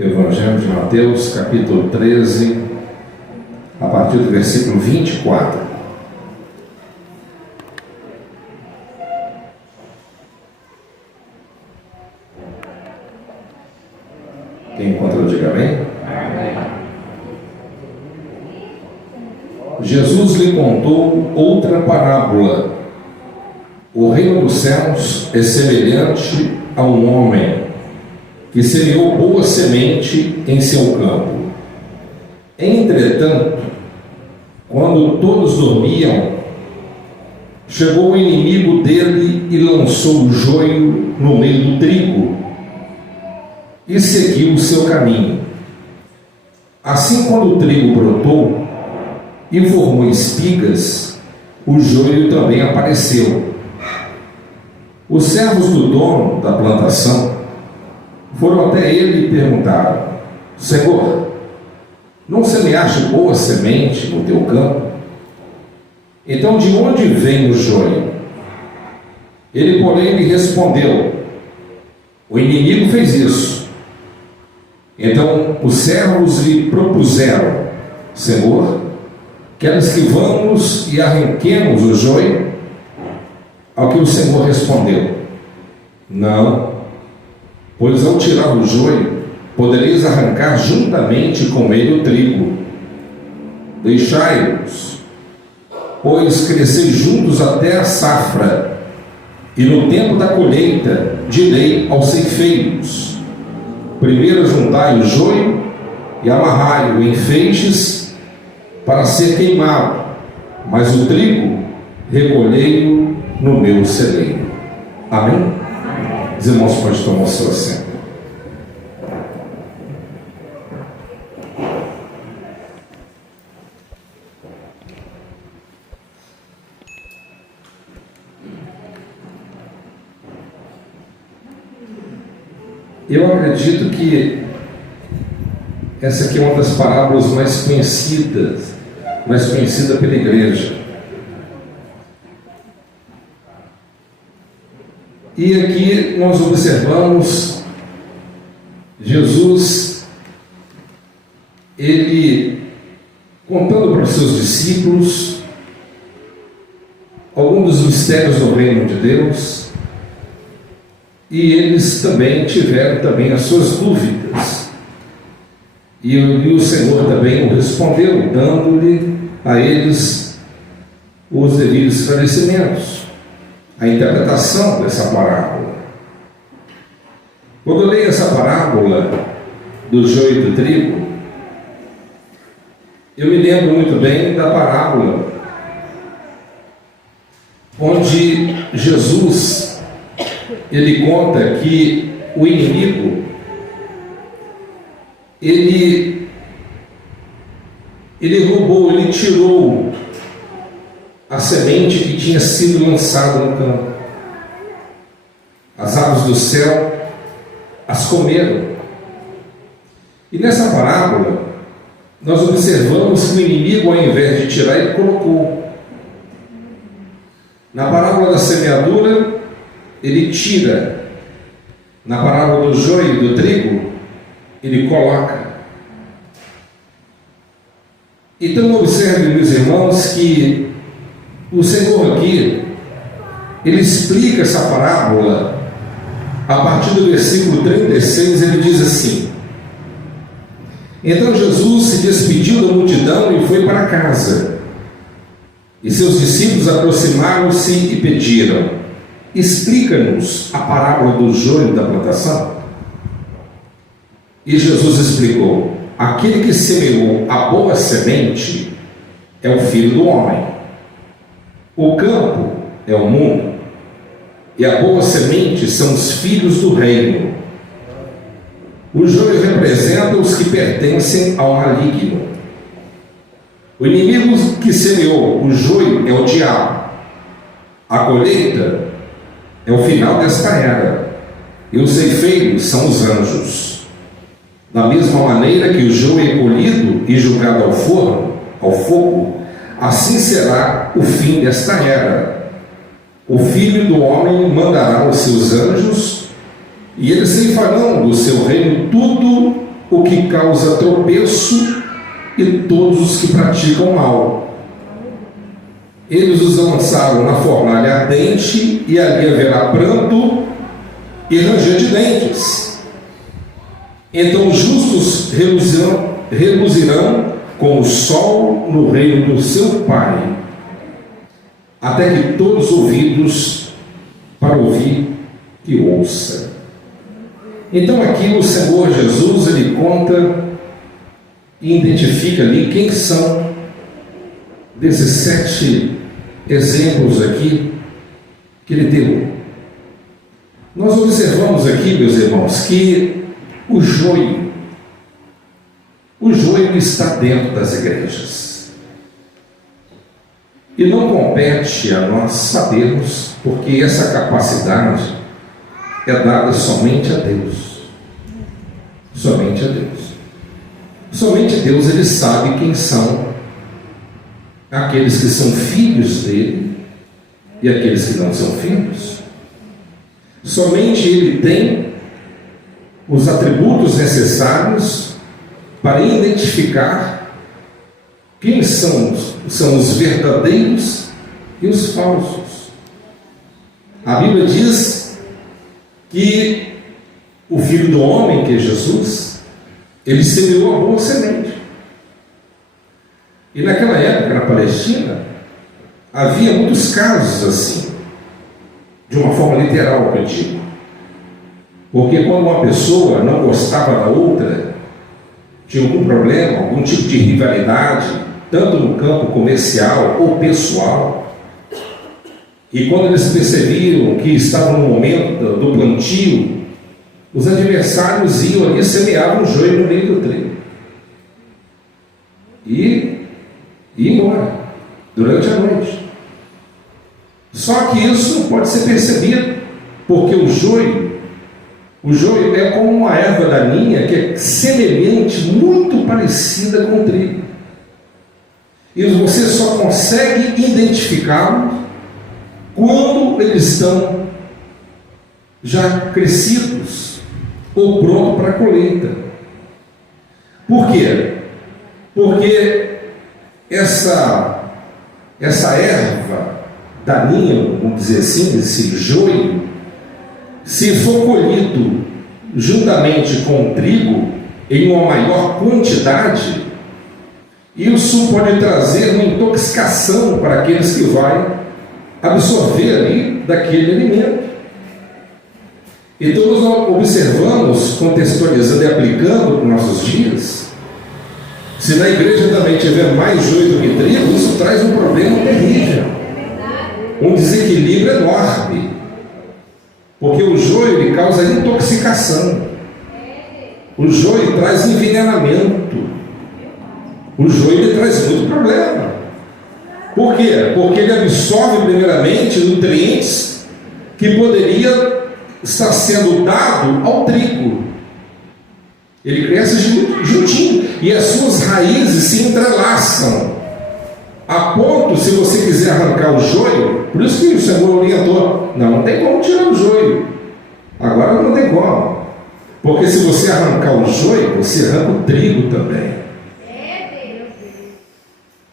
Evangelho de Mateus, capítulo 13, a partir do versículo 24. Quem encontrou, diga amém. Jesus lhe contou outra parábola. O reino dos céus é semelhante a um homem que semeou boa semente em seu campo. Entretanto, quando todos dormiam, chegou o inimigo dele e lançou o joio no meio do trigo e seguiu o seu caminho. Assim, quando o trigo brotou e formou espigas, o joio também apareceu. Os servos do dono da plantação foram até ele e perguntaram: Senhor, não semeaste boa semente no teu campo? Então de onde vem o joio? Ele, porém, lhe respondeu: o inimigo fez isso. Então os servos lhe propuseram: Senhor, queres que vamos e arranquemos o joio? Ao que o Senhor respondeu: não, pois ao tirar o joio, podereis arrancar juntamente com ele o trigo. Deixai-os, pois cresceis juntos até a safra, e no tempo da colheita direi aos ceifeiros: primeiro juntai o joio e amarrai-o em feixes para ser queimado, mas o trigo recolhei-o no meu celeiro. Amém? Os irmãos podem tomar o seu assento. Eu acredito que essa aqui é uma das parábolas mais conhecida pela igreja. E aqui nós observamos Jesus, ele contando para os seus discípulos alguns dos mistérios do reino de Deus, e eles também tiveram as suas dúvidas. E o Senhor também o respondeu, dando-lhe a eles os devidos esclarecimentos, a interpretação dessa parábola. Quando eu leio essa parábola do joio e do trigo, eu me lembro muito bem da parábola onde Jesus ele conta que o inimigo ele roubou, ele tirou a semente que tinha sido lançada no campo. As aves do céu as comeram. E nessa parábola nós observamos que o inimigo, ao invés de tirar, ele colocou. Na parábola da semeadura, ele tira. Na parábola do joio e do trigo, ele coloca. Então observe, meus irmãos, que o Senhor aqui, ele explica essa parábola a partir do versículo 36. Ele diz assim: então Jesus se despediu da multidão e foi para casa. E seus discípulos aproximaram-se e pediram: explica-nos a parábola do joio da plantação. E Jesus explicou: aquele que semeou a boa semente é o Filho do Homem. O campo é o mundo, e a boa semente são os filhos do reino. O joio representa os que pertencem ao maligno. O inimigo que semeou o joio é o diabo. A colheita é o final desta era, e os ceifeiros são os anjos. Da mesma maneira que o joio é colhido e jogado ao fogo, assim será o fim desta era. O Filho do Homem mandará os seus anjos, e eles ceifarão do seu reino tudo o que causa tropeço e todos os que praticam mal. Eles os lançaram na fornalha ardente, e ali haverá pranto e ranger de dentes. Então os justos reluzirão como o sol no reino do seu Pai, até que todos os ouvidos para ouvir que ouça. Então aqui o Senhor Jesus, ele conta e identifica ali quem são desses 7 exemplos aqui que ele deu. Nós observamos aqui, meus irmãos, que o joio está dentro das igrejas. E não compete a nós sabermos, porque essa capacidade é dada somente a Deus. Somente a Deus. Somente Deus, ele sabe quem são aqueles que são filhos dele e aqueles que não são filhos. Somente ele tem os atributos necessários para identificar quem são os verdadeiros e os falsos. A Bíblia diz que o Filho do Homem, que é Jesus, ele semeou a boa semente. E naquela época, na Palestina, havia muitos casos assim, de uma forma literal que eu digo. Porque quando uma pessoa não gostava da outra, tinha algum problema, algum tipo de rivalidade, tanto no campo comercial ou pessoal, e quando eles percebiam que estavam no momento do plantio, os adversários iam ali e semeavam o joio no meio do trigo. E ia embora, durante a noite. Só que isso pode ser percebido, porque o joio é como uma erva daninha que é semelhante, muito parecida com o trigo. E você só consegue identificá-lo quando eles estão já crescidos ou prontos para a colheita. Por quê? Porque essa erva daninha, vamos dizer assim, esse joio, se for colhido juntamente com o trigo em uma maior quantidade, isso pode trazer uma intoxicação para aqueles que vai absorver ali daquele alimento. Então nós observamos, contextualizando e aplicando para os nossos dias, se na igreja também tiver mais joio do que trigo, isso traz um problema terrível, um desequilíbrio enorme, porque o joio ele causa intoxicação, o joio traz envenenamento, o joio ele traz muito problema. Por quê? Porque ele absorve primeiramente nutrientes que poderia estar sendo dado ao trigo. Ele cresce juntinho e as suas raízes se entrelaçam a ponto, se você quiser arrancar o joio, por isso que o Senhor orientou, não tem como tirar o joio, agora não tem como, porque se você arrancar o joio, você arranca o trigo também.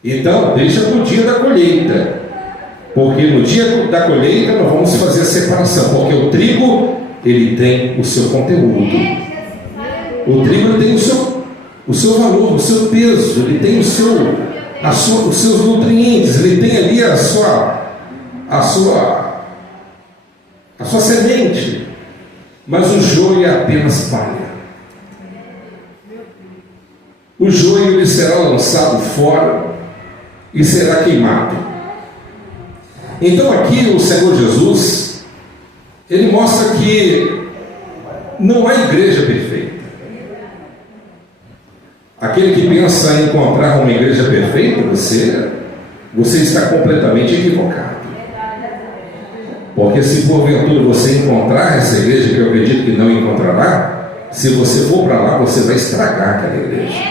Então deixa para o dia da colheita, porque no dia da colheita nós vamos fazer a separação, porque o trigo ele tem o seu conteúdo. O trigo ele tem o seu valor, o seu peso, ele tem os seus nutrientes, ele tem ali a sua semente, mas o joio é apenas palha. O joio ele será lançado fora e será queimado. Então aqui o Senhor Jesus, ele mostra que não há igreja perfeita. Aquele que pensa em encontrar uma igreja perfeita, você está completamente equivocado. Porque se porventura você encontrar essa igreja, que eu acredito que não encontrará, se você for para lá, você vai estragar aquela igreja.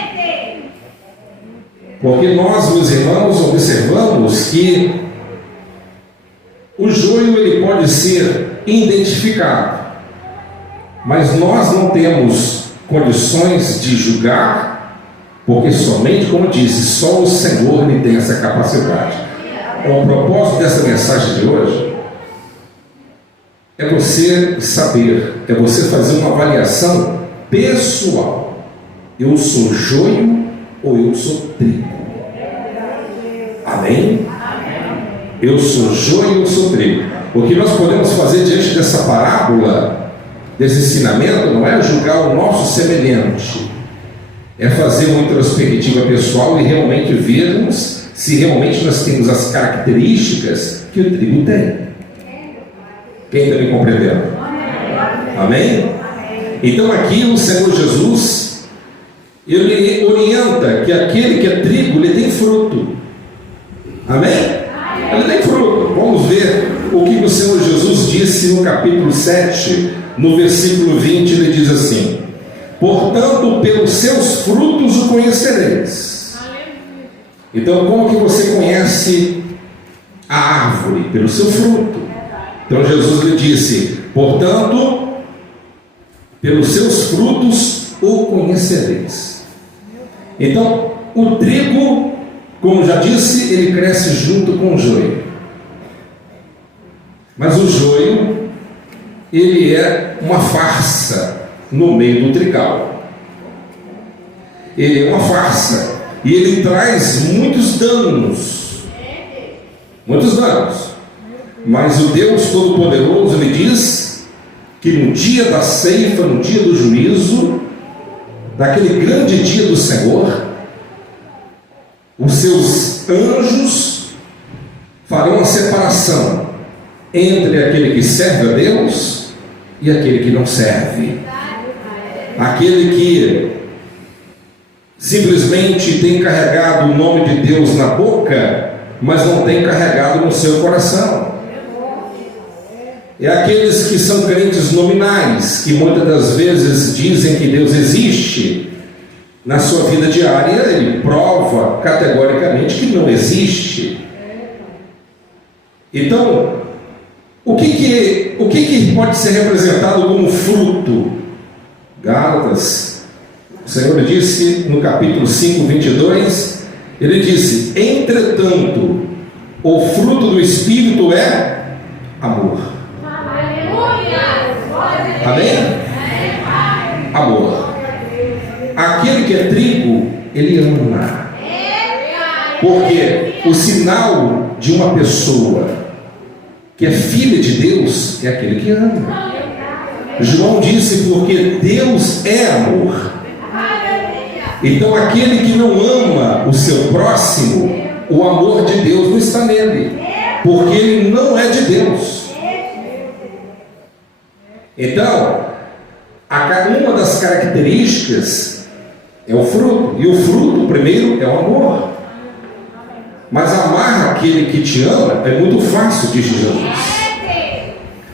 Porque nós, meus irmãos, observamos que o joio ele pode ser identificado, mas nós não temos condições de julgar, porque somente, como eu disse, só o Senhor lhe tem essa capacidade. O propósito dessa mensagem de hoje é você saber, é você fazer uma avaliação pessoal. Eu sou joio ou eu sou trigo? Amém? Eu sou joio ou eu sou trigo? O que nós podemos fazer diante dessa parábola, desse ensinamento, não é julgar o nosso semelhante, é fazer uma introspectiva pessoal e realmente vermos se realmente nós temos as características que o trigo tem. Quem está me compreendendo? Amém? Então aqui o Senhor Jesus, ele orienta que aquele que é trigo, ele tem fruto. Amém? Ele tem fruto. Vamos ver o que o Senhor Jesus disse no capítulo 7, no versículo 20, ele diz assim: portanto, pelos seus frutos o conhecereis. Então, como que você conhece a árvore? Pelo seu fruto. Então, Jesus lhe disse: portanto, pelos seus frutos o conhecereis. Então, o trigo, como já disse, ele cresce junto com o joio. Mas o joio, ele é uma farsa no meio do trigal. Ele é uma farsa e ele traz muitos danos. Muitos danos. Mas o Deus Todo-Poderoso, ele diz que no dia da ceifa, no dia do juízo, naquele grande dia do Senhor, os seus anjos farão a separação entre aquele que serve a Deus e aquele que não serve. Aquele que simplesmente tem carregado o nome de Deus na boca, mas não tem carregado no seu coração. É aqueles que são crentes nominais, que muitas das vezes dizem que Deus existe. Na sua vida diária, ele prova categoricamente que não existe. Então, o que pode ser representado como fruto? Gálatas, o Senhor disse no capítulo 5, 22, ele disse: entretanto, o fruto do Espírito é amor. Amém? Amor. Aquele que é trigo, ele ama. Porque o sinal de uma pessoa que é filha de Deus é aquele que ama. João disse: porque Deus é amor. Então aquele que não ama o seu próximo, o amor de Deus não está nele, porque ele não é de Deus. Então, uma das características é o fruto, e o fruto primeiro é o amor. Mas amar aquele que te ama é muito fácil, diz Jesus.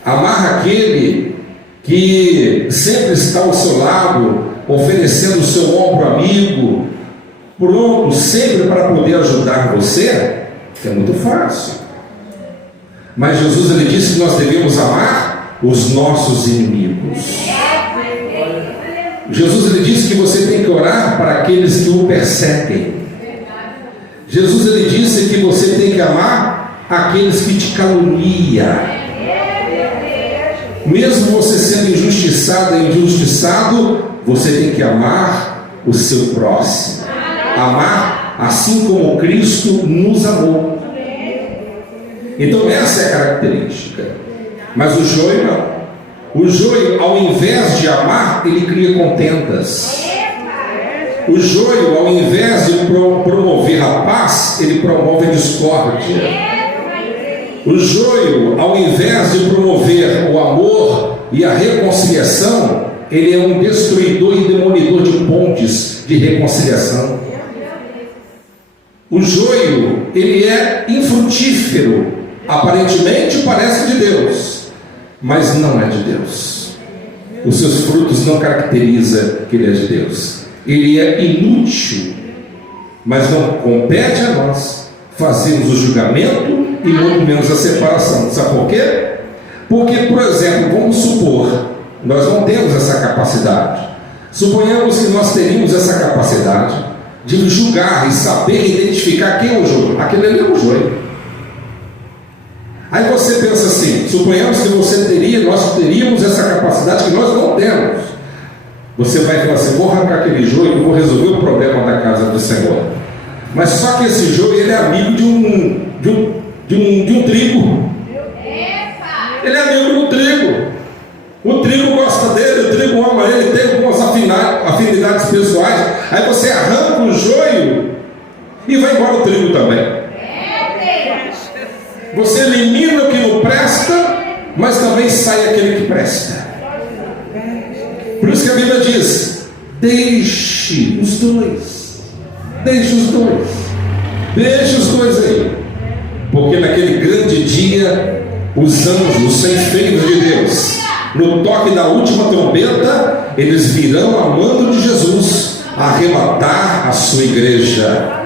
Amar aquele que sempre está ao seu lado, oferecendo o seu ombro amigo, pronto sempre para poder ajudar você, é muito fácil. Mas Jesus, ele disse que nós devemos amar os nossos inimigos. Jesus, ele disse que você tem que orar para aqueles que o perseguem. Jesus, ele disse que você tem que amar aqueles que te caluniam. Mesmo você sendo injustiçado e injustiçado, você tem que amar o seu próximo. Amar assim como Cristo nos amou. Então essa é a característica. Mas o joio não. O joio, ao invés de amar, ele cria contendas. O joio, ao invés de promover a paz, ele promove a discórdia. O joio, ao invés de promover o amor e a reconciliação, ele é um destruidor e demolidor de pontes de reconciliação. O joio, ele é infrutífero. Aparentemente parece de Deus, mas não é de Deus. Os seus frutos não caracterizam que ele é de Deus. Ele é inútil, mas não compete a nós fazermos o julgamento e muito menos a separação. Sabe por quê? Porque, por exemplo, vamos supor, nós não temos essa capacidade. Suponhamos que nós teríamos essa capacidade de julgar e saber identificar quem é o joio. Aquele ali é o joio. Aí você pensa assim, suponhamos que nós teríamos essa capacidade que nós não temos. Você vai falar assim, vou arrancar aquele joio e vou resolver o problema da casa do Senhor. Mas só que esse joio, ele é amigo de um trigo. Ele é amigo do trigo. O trigo gosta dele, o trigo ama ele, tem algumas afinidades pessoais. Aí você arranca o joio e vai embora o trigo também. Você elimina o que não presta, mas também sai aquele que presta. Por isso que a Bíblia diz: deixe os dois. Deixe os dois. Deixe os dois aí. Porque naquele grande dia, os anjos, os feitos de Deus, no toque da última trombeta, eles virão a mando de Jesus arrematar a sua igreja.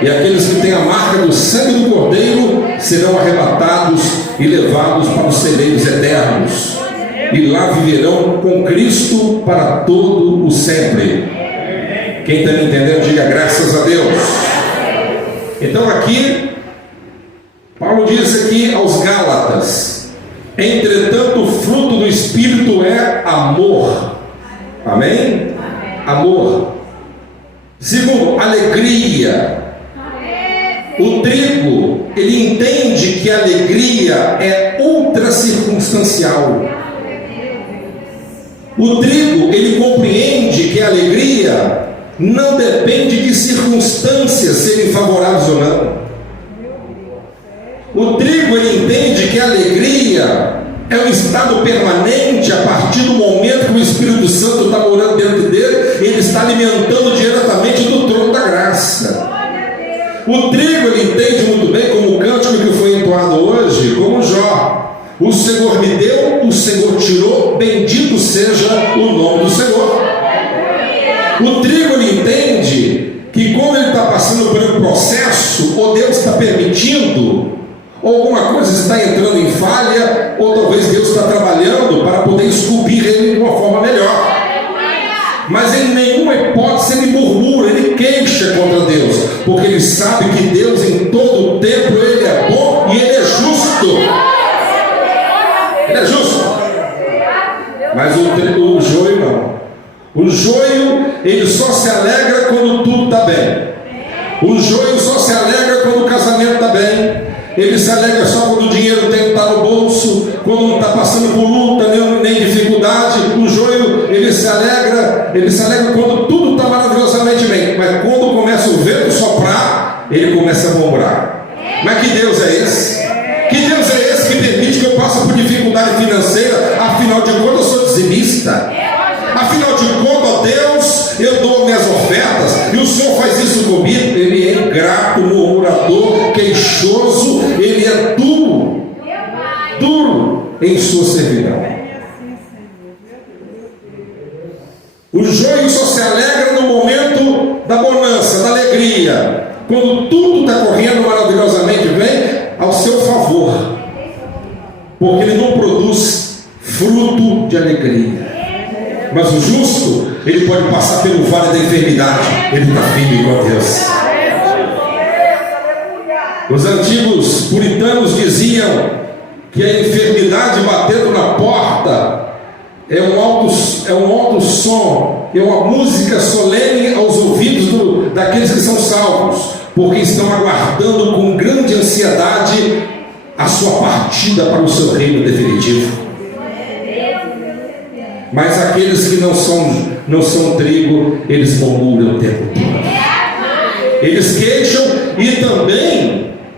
E aqueles que têm a marca do sangue do Cordeiro serão arrebatados e levados para os celeiros eternos. E lá viverão com Cristo para todo o sempre. Quem está me entendendo, diga graças a Deus. Então aqui, Paulo diz aqui aos Gálatas: entretanto o fruto do Espírito é amor. Amém? Amor. Segundo, alegria. O trigo, ele entende que a alegria é ultra circunstancial. O trigo, ele compreende que a alegria não depende de circunstâncias serem favoráveis ou não. O trigo, ele entende que a alegria é um estado permanente a partir do momento que o Espírito Santo está morando dentro dele, ele está alimentando diretamente do trono da graça. O trigo, ele entende muito bem, como o cântico que foi entoado hoje, como Jó: o Senhor me deu, o Senhor tirou, bendito seja o nome do Senhor. O trigo, ele entende que quando ele está passando por um processo, ou Deus está permitindo, ou alguma coisa está entrando em falha, ou talvez Deus está trabalhando para poder esculpir ele de uma forma melhor. Mas em nenhuma hipótese ele murmura, ele queixa contra Deus, porque ele sabe que Deus em todo o tempo ele é bom e ele é justo. Ele é justo. Mas o joio não. O joio, ele só se alegra quando tudo está bem. O joio só se alegra quando o casamento está bem. Ele se alegra só quando o dinheiro tem que estar no bolso, quando não está passando por luta nem dificuldade. O joio, ele se alegra quando tudo está maravilhosamente bem. Mas quando começa o vento soprar, ele começa a murmurar. Mas que Deus é esse? Que Deus é esse que permite que eu passe por dificuldade financeira? Afinal de contas, eu sou dizimista. Afinal de contas, ó Deus, eu dou minhas ofertas e o Senhor faz isso comigo. Ele é ingrato, murmurador, queixoso, ele é duro em sua servidão. O joio só se alegra no momento da bonança, da alegria, quando tudo está correndo maravilhosamente bem ao seu favor, porque ele não produz fruto de alegria. Mas o justo, ele pode passar pelo vale da enfermidade, ele está firme com Deus. Os antigos puritanos diziam que a enfermidade batendo na porta é um alto som, é uma música solene aos ouvidos daqueles que são salvos, porque estão aguardando com grande ansiedade a sua partida para o seu reino definitivo. Mas aqueles que não são trigo, eles murmuram o tempo todo. Eles queixam e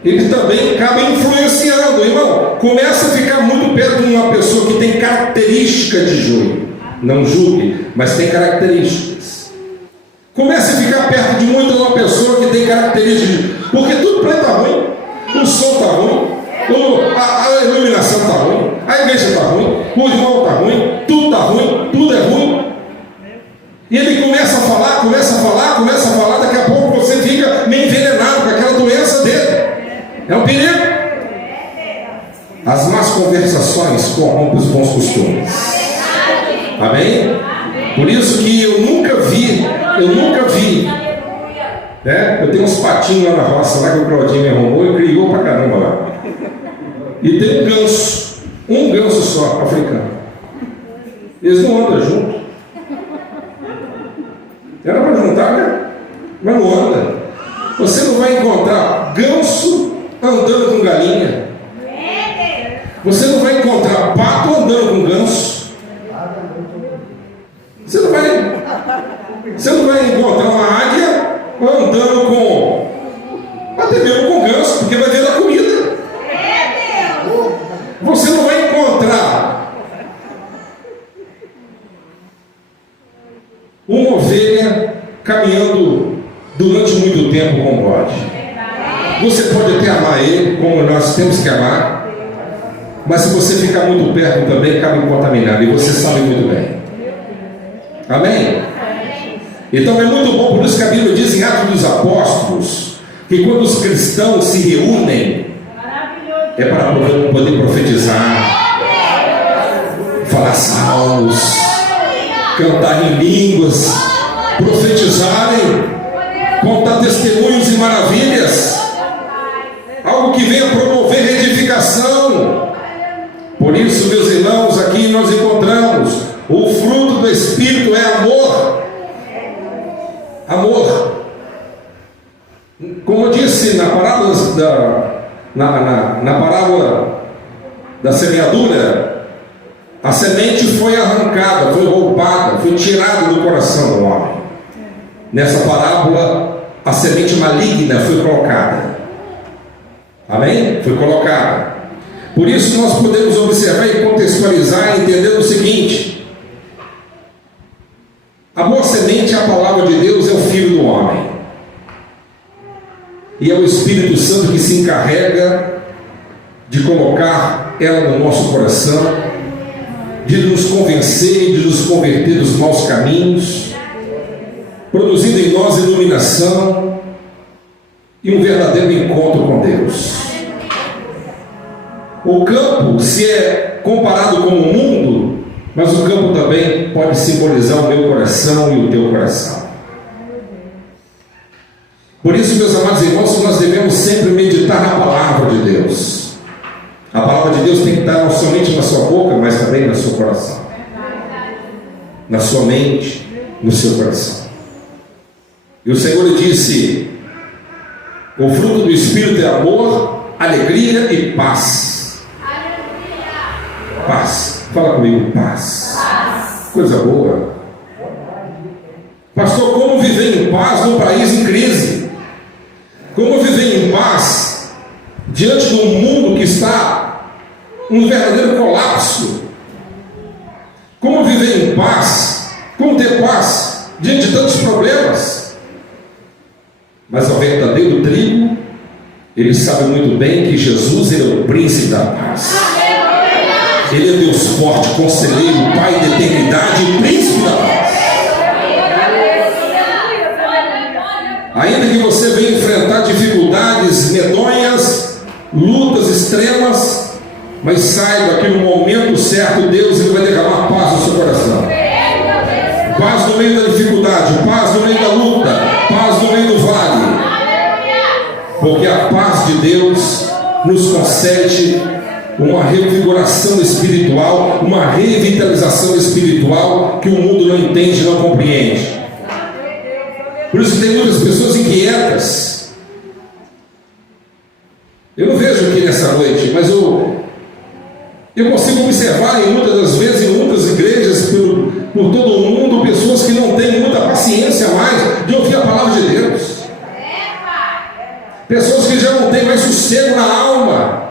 ele também acaba influenciando. Irmão, começa a ficar muito perto de uma pessoa que tem característica de joio. Não julgue, mas tem características. Começa a ficar perto de muito de uma pessoa que tem características de... Porque tudo para ele está ruim. O som está ruim. A iluminação está ruim, a igreja está ruim, o irmão está ruim, tudo está ruim, tudo é ruim. E ele começa a falar, daqui a pouco você fica meio envenenado com aquela doença dele. É um perigo. As más conversações corrompem os bons costumes. Amém? Por isso que eu nunca vi. Eu tenho uns patinhos lá na roça, lá que o Claudinho me arrumou e criou pra caramba lá. E tem um ganso só, africano. Eles não andam juntos. Era para juntar, né? Mas não anda. Você não vai encontrar ganso andando com galinha. Você não vai encontrar pato andando com ganso. Você não vai encontrar uma águia andando com, até mesmo com ganso, porque vai ver a comida. Você não vai encontrar uma ovelha caminhando durante muito tempo com o bode. Você pode até amar ele, como nós temos que amar, mas se você ficar muito perto também, acaba contaminado, e você sabe muito bem. Amém? Então é muito bom, por isso que a Bíblia diz em Atos dos Apóstolos, que quando os cristãos se reúnem, é para poder profetizar, falar salmos, cantar em línguas, profetizarem, contar testemunhos e maravilhas, algo que venha promover edificação. Por isso, meus irmãos, aqui nós encontramos o fruto do Espírito é amor. Amor. Como eu disse na parábola na parábola da semeadura, a semente foi arrancada, foi roubada, foi tirada do coração do homem. Nessa parábola, a semente maligna foi colocada. Amém? Foi colocada. Por isso nós podemos observar e contextualizar, entendendo o seguinte: a boa semente é a palavra de Deus, é o Filho do homem. E é o Espírito Santo que se encarrega de colocar ela no nosso coração, de nos convencer, de nos converter dos maus caminhos, produzindo em nós iluminação e um verdadeiro encontro com Deus. O campo se é comparado com o mundo, mas o campo também pode simbolizar o meu coração e o teu coração. Por isso, meus amados irmãos, nós devemos sempre meditar na palavra de Deus. A palavra de Deus tem que estar não somente na sua boca, mas também no seu coração, na sua mente, no seu coração. E o Senhor disse: o fruto do Espírito é amor, alegria e paz. Paz. Fala comigo, paz. Coisa boa. Pastor, como viver em paz num país em crise? Como viver em paz diante de um mundo que está um verdadeiro colapso? Como viver em paz? Como ter paz diante de tantos problemas? Mas o verdadeiro trigo, ele sabe muito bem que Jesus, ele é o príncipe da paz. Ele é Deus forte, conselheiro, Pai da eternidade e príncipe da paz. Ainda que você venha enfrentar dificuldades medonhas, lutas extremas, mas saiba que no momento certo Deus ele vai derramar paz no seu coração. Paz no meio da dificuldade, paz no meio da luta, paz no meio do vale. Porque a paz de Deus nos concede uma revigoração espiritual, uma revitalização espiritual que o mundo não entende e não compreende. Por isso tem muitas pessoas inquietas. Eu não vejo aqui nessa noite, mas eu consigo observar em muitas das vezes, em muitas igrejas, por todo o mundo, pessoas que não têm muita paciência mais de ouvir a palavra de Deus. Pessoas que já não têm mais sossego na alma.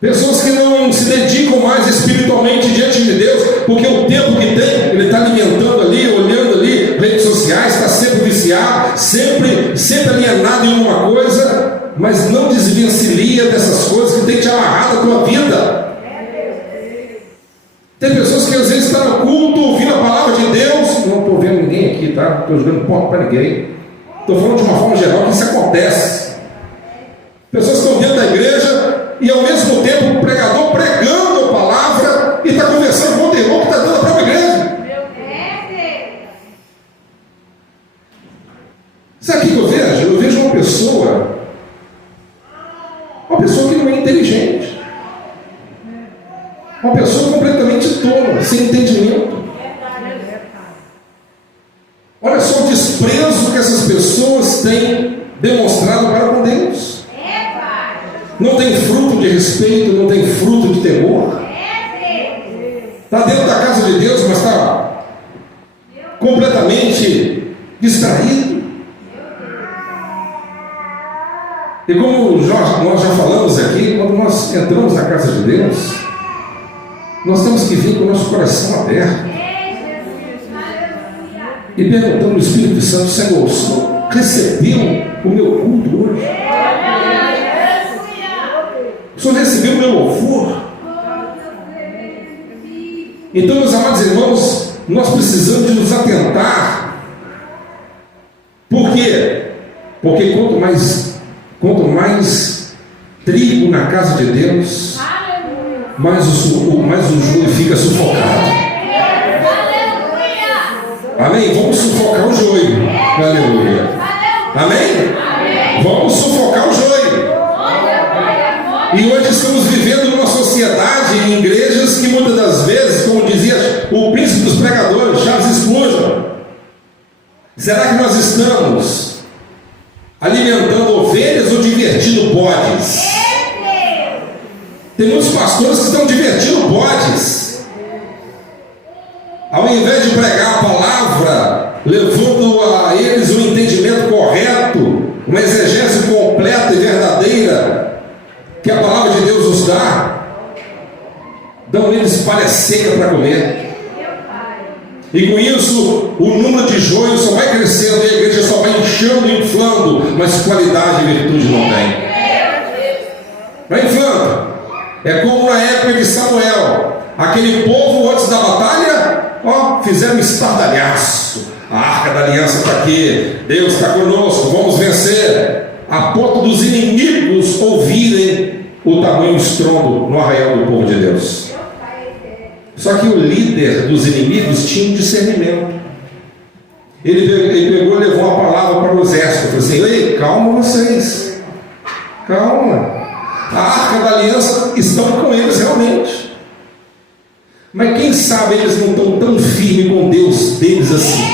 Pessoas que não se dedicam mais espiritualmente diante de Deus, porque o tempo que tem, ele está alimentando ali, olhando ali, redes sociais, está sempre viciado, sempre alienado em uma coisa, mas não desvencilha dessas coisas que tem te amarrado a tua vida. Tem pessoas que às vezes estão no culto, ouvindo a palavra de Deus, não estou vendo ninguém aqui, tá? Não estou jogando ponto para ninguém. Estou falando de uma forma geral que isso acontece. Pessoas que estão dentro da igreja e ao mesmo tempo o pregador pregando a palavra e está conversando com o irmão que está dentro da própria igreja. Uma pessoa completamente tola, sem entendimento. Olha só o desprezo que essas pessoas têm demonstrado para com Deus. Não tem fruto de respeito, não tem fruto de temor. Está dentro da casa de Deus, mas está completamente distraído. E como nós já falamos aqui, quando nós entramos na casa de Deus, nós temos que vir com o nosso coração aberto e perguntando ao Espírito Santo: Senhor, o Senhor recebeu o meu culto hoje? O Senhor recebeu o meu louvor? Então, meus amados irmãos, nós precisamos de nos atentar. Por quê? Porque quanto mais trigo na casa de Deus, mais o joio fica sufocado. Amém? Vamos sufocar o joio. Aleluia. Amém? Vamos sufocar o joio. E hoje estamos vivendo numa sociedade, em igrejas, que muitas das vezes, como dizia o príncipe dos pregadores, Charles Spurgeon, será que nós estamos alimentando ovelhas ou divertindo bodes? Tem muitos pastores que estão divertindo bodes. Ao invés de pregar a palavra, levando a eles um entendimento correto, uma exegese completa e verdadeira que a palavra de Deus nos dá, dão eles palha seca para comer. E com isso, o número de joios só vai crescendo e a igreja só vai inchando e inflando, mas qualidade e virtude não tem. Vai inflando. É como na época de Samuel, aquele povo antes da batalha, fizeram um estardalhaço. A arca da aliança está aqui, Deus está conosco, vamos vencer. A ponto dos inimigos ouvirem o tamanho estrondo no arraial do povo de Deus. Só que o líder dos inimigos tinha um discernimento. Ele pegou e levou a palavra para o exército. Falou assim: ei, calma vocês, calma. A arca da aliança estão com eles realmente, mas quem sabe eles não estão tão firmes com Deus deles assim.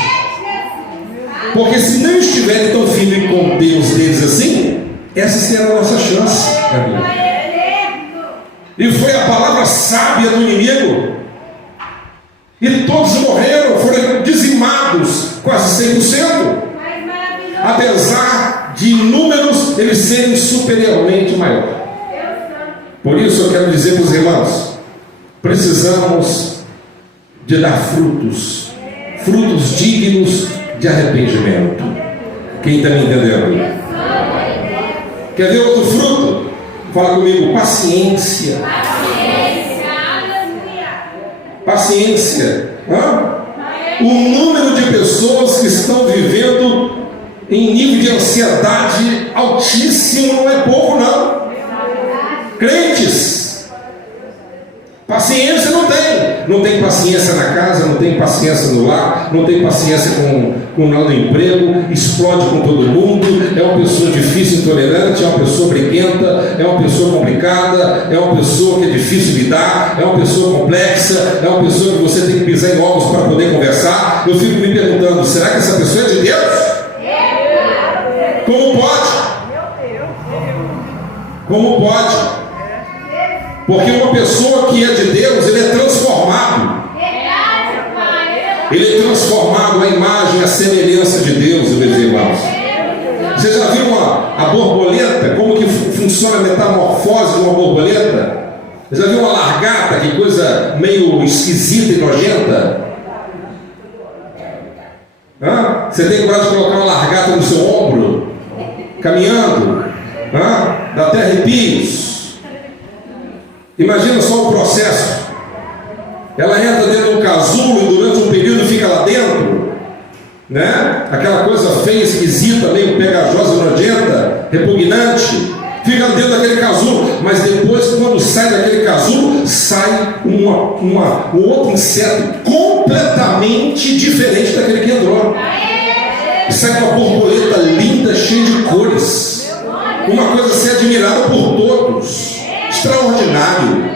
Porque se não estiverem tão firmes com Deus deles assim, essa será a nossa chance. E foi a palavra sábia do inimigo, e todos morreram, foram dizimados quase 100%, apesar de números eles serem superiormente maiores. Por isso eu quero dizer para os irmãos, precisamos de dar frutos dignos de arrependimento. Quem está me entendendo? Quer ver outro fruto? Fala comigo: paciência. Paciência. O número de pessoas que estão vivendo em nível de ansiedade altíssimo não é pouco, não. Crentes, paciência não tem paciência na casa, não tem paciência no lar, não tem paciência com o emprego, explode com todo mundo, é uma pessoa difícil, intolerante, é uma pessoa briguenta, é uma pessoa complicada, é uma pessoa que é difícil de lidar, é uma pessoa complexa, é uma pessoa que você tem que pisar em ovos para poder conversar. Eu fico me perguntando: será que essa pessoa é de Deus? Como pode? Como pode? Porque uma pessoa que é de Deus, ele é transformado. Ele é transformado à imagem e à semelhança de Deus, meus irmãos. Você já viu a borboleta? Como que funciona a metamorfose de uma borboleta? Você já viu uma largata? Que coisa meio esquisita e nojenta. Você tem coragem de colocar uma largata no seu ombro, caminhando? Dá até arrepios. Imagina só o processo. Ela entra dentro de um casulo e durante um período fica lá dentro, né? Aquela coisa feia, esquisita, meio pegajosa, nojenta, repugnante, fica dentro daquele casulo. Mas depois, quando sai daquele casulo, sai um outro inseto completamente diferente daquele que entrou. Sai uma borboleta linda, cheia de cores, uma coisa a ser admirada por todos. Extraordinário.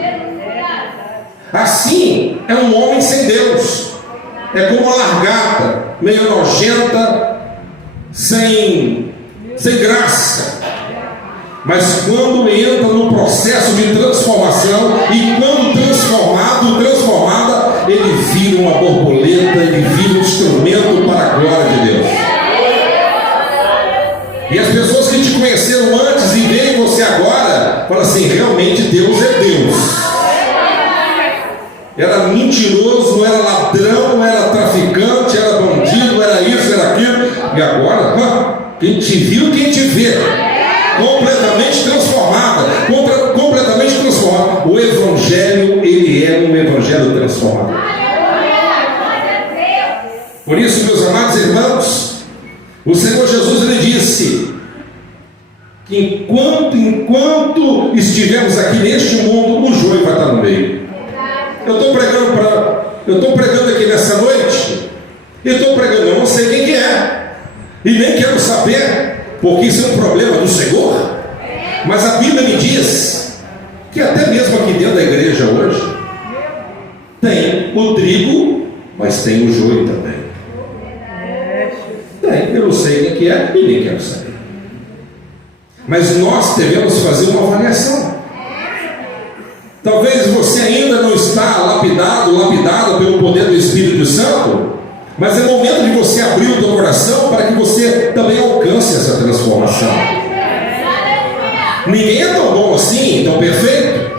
Assim é um homem sem Deus. É como uma largata, meio nojenta, sem graça. Mas quando entra no processo de transformação, e quando transformada, ele vira uma borboleta, ele vira um instrumento para a glória de Deus. E as pessoas que te conheceram antes e veem você agora, falam assim: realmente Deus é Deus. Era mentiroso, não era ladrão, não era traficante, era bandido, era isso, era aquilo. E agora, quem te viu, quem te vê, completamente transformada, completamente transformada. O Evangelho, ele é um Evangelho transformador. Por isso, meus amados irmãos, o Senhor Jesus, ele disse que enquanto estivermos aqui neste mundo, o joio vai estar no meio. Eu estou pregando aqui nessa noite, eu estou pregando, eu não sei quem que é, e nem quero saber, porque isso é um problema do Senhor. Mas a Bíblia me diz que até mesmo aqui dentro da igreja hoje tem o trigo, mas tem o joio também. Tem, eu não sei quem que é e nem quero saber. Mas nós devemos fazer uma avaliação. Talvez você ainda não está lapidada pelo poder do Espírito Santo, mas é momento de você abrir o teu coração para que você também alcance essa transformação. Ninguém é tão bom assim, tão perfeito,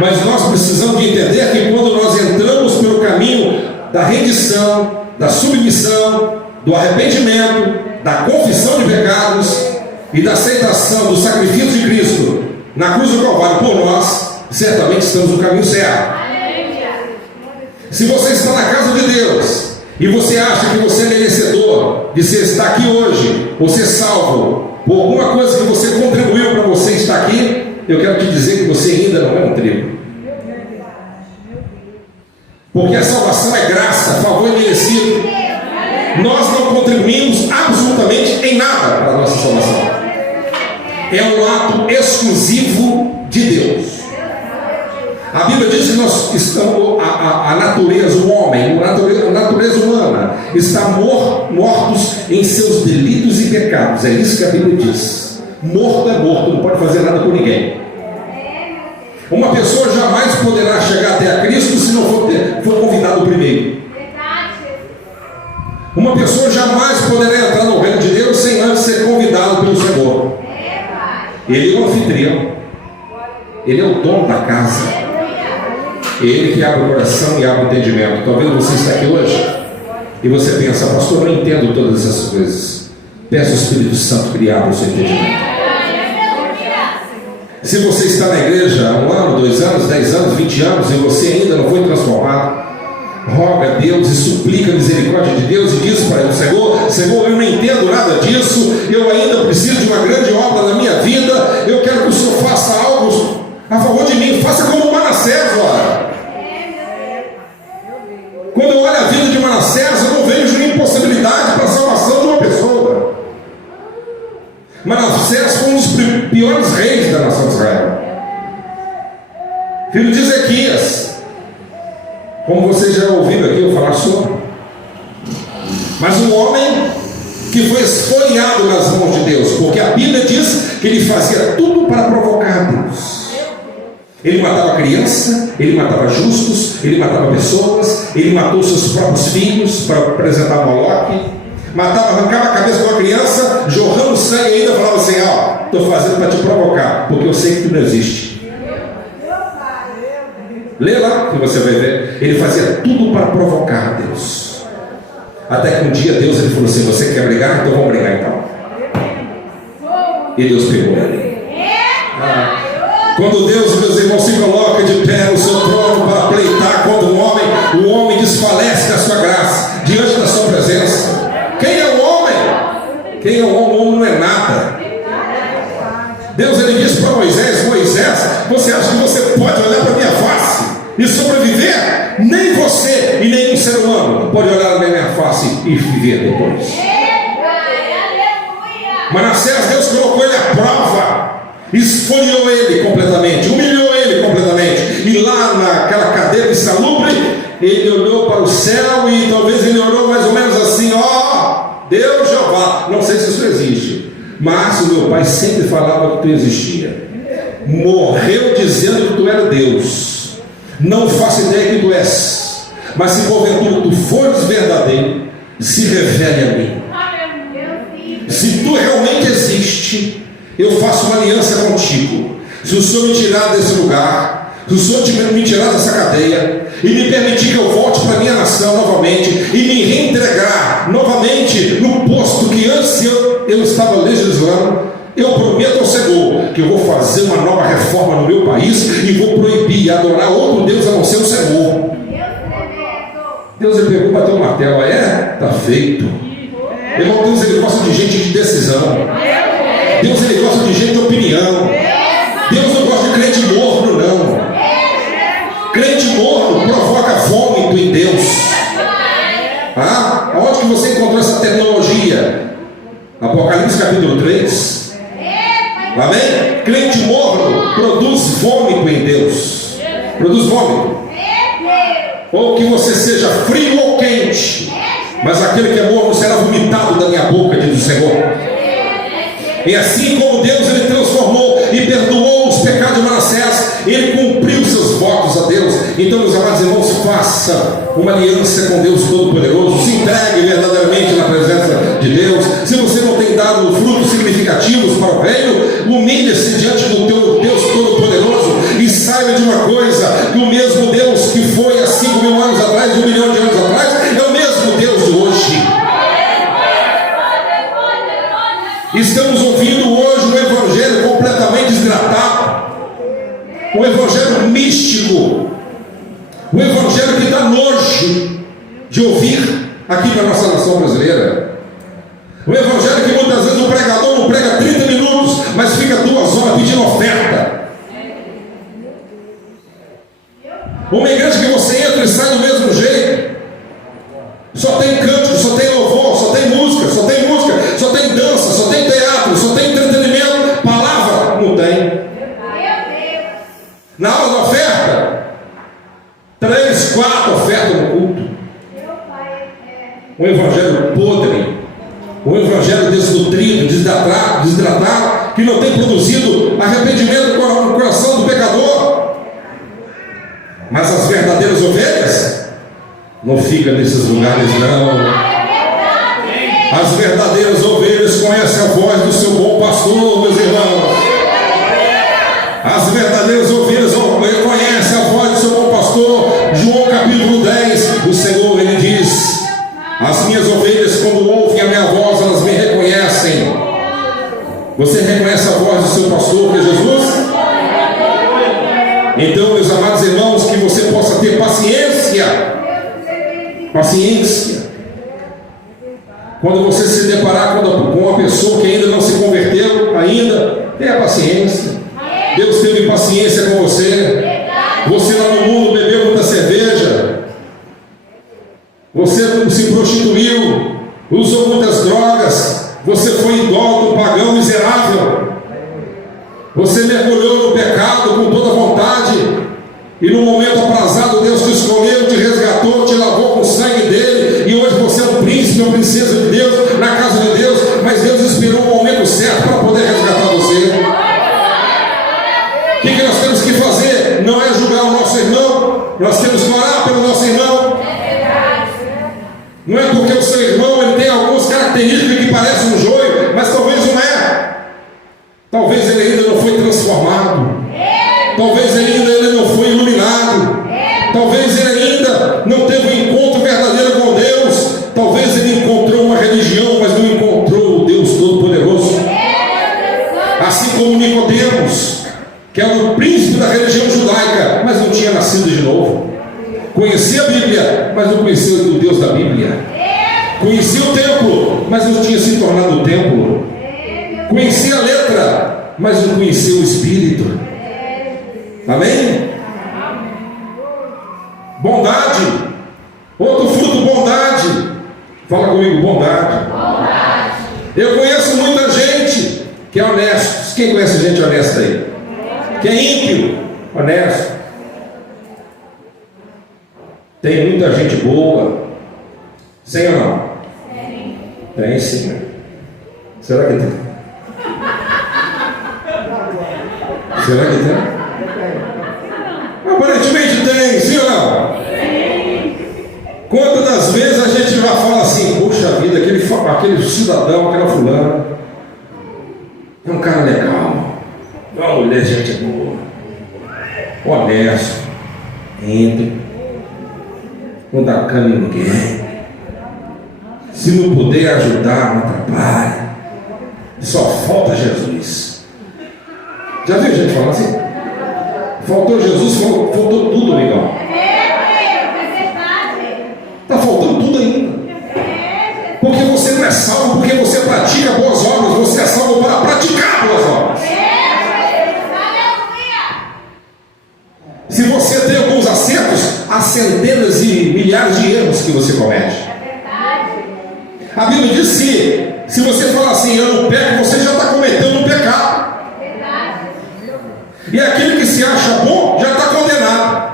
mas nós precisamos de entender que quando nós entramos pelo caminho da rendição, da submissão, do arrependimento, da confissão de pecados e da aceitação do sacrifício de Cristo na cruz do Calvário por nós, certamente estamos no caminho certo. Se você está na casa de Deus e você acha que você é merecedor de ser estar aqui hoje, ou ser salvo por alguma coisa que você contribuiu para você estar aqui, eu quero te dizer que você ainda não é um trigo. Porque a salvação é graça, favor imerecido. Nós não contribuímos absolutamente em nada para a nossa salvação. É um ato exclusivo de Deus. A Bíblia diz que nós estamos, a natureza, o homem, a natureza humana, está mortos em seus delitos e pecados. É isso que a Bíblia diz. Morto é morto, não pode fazer nada com ninguém. Uma pessoa jamais poderá chegar até a Cristo se não for convidado primeiro. Uma pessoa jamais poderá entrar no reino de Deus sem antes ser convidado pelo Senhor. Ele é o anfitrião. Ele é o dono da casa. Ele que abre o coração e abre o entendimento. Talvez você está aqui hoje e você pensa: pastor, eu não entendo todas essas coisas. Peça ao Espírito Santo que abra o seu entendimento. Se você está na igreja há 1 ano, 2 anos, 10 anos, 20 anos e você ainda não foi transformado, roga a Deus e suplica a misericórdia de Deus e diz para ele: Senhor, eu não entendo nada disso, eu ainda preciso de uma grande obra na minha vida, eu quero que o Senhor faça algo a favor de mim. Faça como Manassés, ora. Quando eu olho a vida de Manassés, eu não vejo impossibilidade para a salvação de uma pessoa. Manassés foi um dos piores reis da nação de Israel, filho de Ezequias, como vocês já ouviram aqui eu falar sobre. Mas um homem que foi espoliado nas mãos de Deus, porque a Bíblia diz que ele fazia tudo para provocar Deus. Ele matava criança, ele matava justos, ele matava pessoas, ele matou seus próprios filhos para apresentar Moloque, arrancava a cabeça de uma criança, jorrando sangue, e ainda falava assim: estou fazendo para te provocar, porque eu sei que tu não existe. Lê lá que você vai ver. Ele fazia tudo para provocar a Deus, até que um dia Deus ele falou assim: você quer brigar? Então vamos brigar então. E Deus pegou ele. Quando Deus, meus irmãos, se coloca de pé no seu trono para pleitar contra o homem desfalece da sua graça diante da sua presença. Quem é o homem? Quem é o homem? O homem não é nada. Deus ele disse para Moisés: você acha que você pode olhar para a minha face e sobreviver? Nem você e nenhum ser humano pode olhar na minha face e viver depois. Manassés, Deus colocou ele à prova, esfoliou ele completamente, humilhou ele completamente, e lá naquela cadeira insalubre, ele olhou para o céu e talvez ele orou mais ou menos assim: ó, Deus Jeová. Não sei se isso existe, mas o meu pai sempre falava que tu existia. Morreu dizendo que tu era Deus. Não faço ideia que tu és, mas se porventura tu fores verdadeiro, se revele a mim. Se tu realmente existe, eu faço uma aliança contigo. Se o Senhor me tirar desse lugar, se o Senhor me tirar dessa cadeia e me permitir que eu volte para a minha nação novamente e me reentregar novamente no posto que antes eu estava legislando, eu prometo ao Senhor que eu vou fazer uma nova reforma no meu país e vou proibir adorar outro Deus a não ser o Senhor. Deus, ele pegou, bateu o martelo. Está feito. Irmão, Deus, ele gosta de gente de decisão. Deus, ele gosta de gente de opinião. Deus não gosta de crente morno, não. Crente morno provoca vômito em Deus. Onde que você encontrou essa tecnologia? Apocalipse capítulo 3. Amém? Crente morno produz vômito em Deus. Produz vômito. Ou que você seja frio ou quente, mas aquele que é morno será vomitado da minha boca, diz o Senhor. E assim como Deus, ele transformou e perdoou os pecados de Manassés, ele cumpriu seus votos a Deus. Então, meus amados irmãos, faça uma aliança com Deus Todo-Poderoso, se entregue verdadeiramente na presença de Deus. Se você não tem dado frutos significativos para o reino, humilhe-se diante do teu Deus Todo-Poderoso e saiba de uma coisa: que o mesmo Deus que foi há 5.000 anos atrás, 1 milhão de anos atrás, é o mesmo Deus de hoje. Estamos ouvindo hoje um evangelho completamente desidratado, um evangelho místico, um evangelho que dá nojo de ouvir aqui na nossa nação brasileira. Um evangelho que muitas vezes o pregador não prega 30 minutos, mas fica 2 horas pedindo oferta. Uma igreja que você entra e sai do mesmo jeito. Só tem cântico, só tem louvor, só tem música, só tem dança, só tem teatro, só tem entretenimento. Palavra não tem. Na hora da oferta, 3, 4 ofertas no culto. Um evangelho podre, um evangelho desnutrido, desidratado, que não tem produzido arrependimento no coração do pecador. Mas as verdadeiras ovelhas não ficam nesses lugares, não. As verdadeiras ovelhas conhecem a voz do seu bom pastor, meus irmãos. As verdadeiras ovelhas conhecem a voz do seu bom pastor. João capítulo 10, o Senhor, ele diz: as minhas ovelhas, quando ouvem a minha voz, elas me reconhecem. Você reconhece a voz do seu pastor, que é Jesus? Então, meus amados irmãos, que você possa ter paciência. Paciência. Quando você se deparar com uma pessoa que ainda não se converteu, tenha paciência. Deus teve paciência com você. Você lá no mundo bebeu muita cerveja, você se prostituiu, usou muitas drogas, você foi idólatra, pagão miserável, você mergulhou no pecado com toda vontade, e no momento aprazado Deus te escolheu, te resgatou, te lavou com o sangue dele, e hoje você é um príncipe, uma princesa de Deus, na casa de Deus. Mas Deus esperou o momento certo para poder resgatar você. O que nós temos que fazer? Não é julgar o nosso irmão, nós temos que orar pelo nosso irmão. Não é porque o seu irmão ele tem algumas características que parecem um joio, mas talvez não é. Talvez ele ainda não foi transformado, talvez ainda ele não foi iluminado, talvez ele ainda não teve um encontro verdadeiro com Deus, talvez ele encontrou uma religião, mas não encontrou o Deus Todo-Poderoso. Assim como Nicodemos, que era o príncipe da religião judaica, mas não tinha nascido de novo. Conhecia a Bíblia, mas não conhecia o Deus da Bíblia. Conhecia o templo, mas não tinha se tornado o templo. Conhecia a letra, mas não conhecia o Espírito. Amém? Bondade. Outro fruto, bondade. Fala comigo, bondade. Eu conheço muita gente que é honesta. Quem conhece gente honesta aí? Que é ímpio, honesto. Tem muita gente boa. Sim ou não? Tem sim. Será que tem? Será que tem? Aparentemente tem, sim ou não? Quantas das vezes a gente já fala assim, poxa vida, aquele cidadão, aquela fulana, é um cara legal, é uma mulher, gente boa, honesto, íntegro, não dá cano em ninguém, se não puder ajudar, não atrapalha, só falta Jesus. Já viu gente falando assim? Faltou Jesus, faltou tudo, legal. Está faltando tudo ainda. Porque você não é salvo porque você pratica boas obras, você é salvo para praticar boas obras. Se você tem alguns acertos, há centenas e milhares de erros que você comete. A Bíblia diz que se você falar assim, eu não peco, você já está cometendo um pecado. E aquele que se acha bom já está condenado.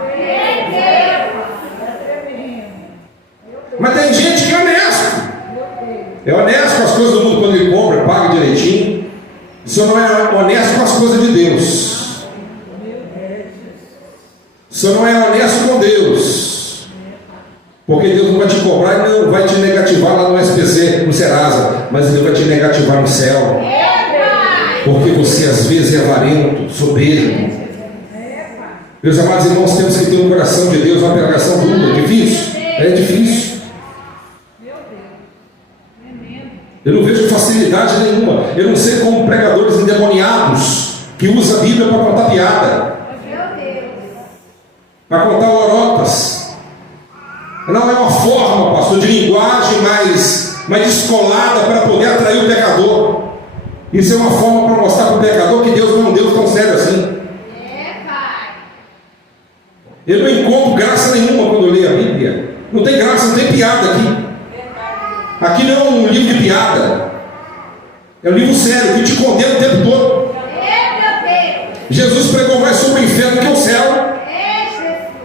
Mas tem gente que é honesto. É honesto com as coisas do mundo quando ele compra, paga direitinho. O senhor não é honesto com as coisas de Deus. O senhor não é honesto com Deus. Porque Deus não vai te cobrar e não vai te negativar lá no SPC, no Serasa, mas Ele vai te negativar no céu. Porque você às vezes é avarento, soberbo. Meus amados irmãos, temos que ter um coração de Deus, uma pregação dura. É difícil? É difícil. Eu não vejo facilidade nenhuma. Eu não sei como pregadores endemoniados que usam a Bíblia para contar piada, para contar lorotas. Não é uma forma, pastor, de linguagem mais descolada para poder atrair o pecador. Isso é uma forma para mostrar para o pecador que Deus não é um Deus tão sério assim. Eu não encontro graça nenhuma quando eu leio a Bíblia. Não tem graça, não tem piada aqui. Aqui não é um livro de piada. É um livro sério, que te condena o tempo todo. Jesus pregou mais sobre o inferno que o céu.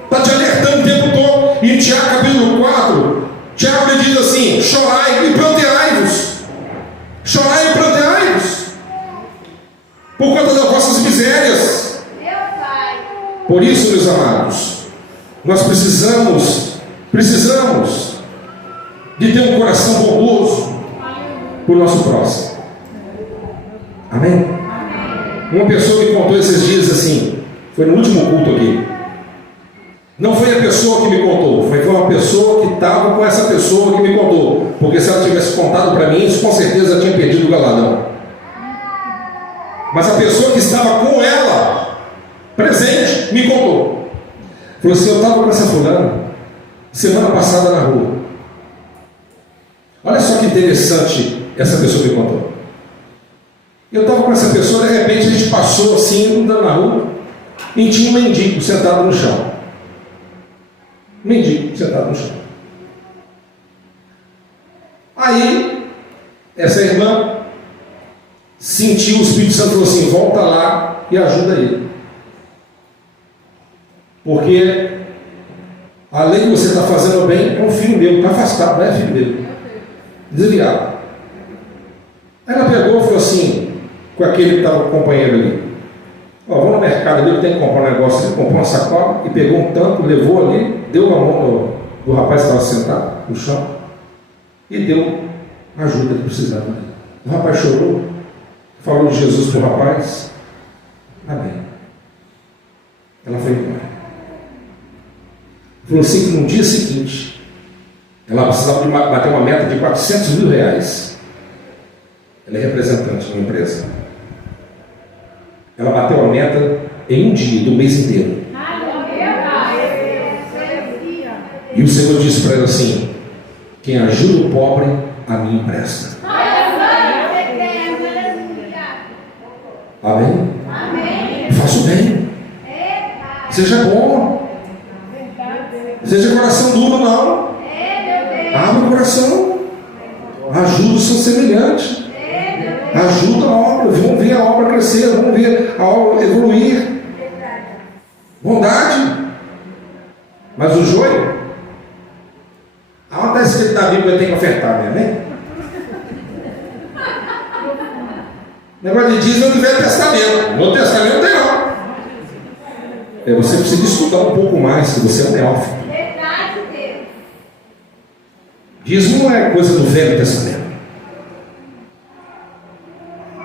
Está te alertando o tempo todo. E em Tiago capítulo 4, Tiago diz assim: chorai e pranteai-vos. Chorai e pranteai-vos por conta das vossas misérias. Por isso, meus amados, nós precisamos de ter um coração bondoso para o nosso próximo. Amém? Uma pessoa me contou esses dias assim, foi no último culto aqui. Não foi a pessoa que me contou, foi uma pessoa que estava com essa pessoa que me contou. Porque se ela tivesse contado para mim, isso com certeza ela tinha perdido o galadão. Mas a pessoa que estava com ela, presente, me contou. Falou assim: eu estava com essa fulana semana passada na rua. Olha só que interessante essa pessoa me contou. Eu estava com essa pessoa, de repente a gente passou assim, andando na rua, e tinha um mendigo sentado no chão. Mendigo sentado no chão. Aí, essa irmã sentiu o Espírito Santo, falou assim: volta lá e ajuda ele. Porque além de você estar fazendo bem, é um filho meu, está afastado, não é filho dele, desviado. Aí ela pegou e falou assim, com aquele que estava com o companheiro ali: ó, vou no mercado ali, eu tenho que comprar um negócio. Ele comprou uma sacola e pegou um tanto, levou ali, deu a mão do rapaz que estava sentado no chão e deu a ajuda que precisava. O rapaz chorou, falou de Jesus para o rapaz. Amém. Ela foi embora. Falou assim que no dia seguinte ela precisava de bater uma meta de R$400 mil. Ela é representante de uma empresa. Ela bateu a meta em um dia do mês inteiro. E o Senhor disse para ela assim: quem ajuda o pobre, a mim empresta. Amém? Faça o bem. Seja bom. Seja coração duro, não. Abra o coração. Ajuda o seu semelhante. Ajuda a obra. Vamos ver a obra crescer. Vamos ver a obra evoluir. Bondade. Mas o joio escrito na Bíblia tem que ofertar, né? Negócio de dízimo é do Velho Testamento. No Outro Testamento não tem não. Você precisa estudar um pouco mais, se você é um neófito. Verdade, Deus. Dízimo não é coisa do Velho Testamento.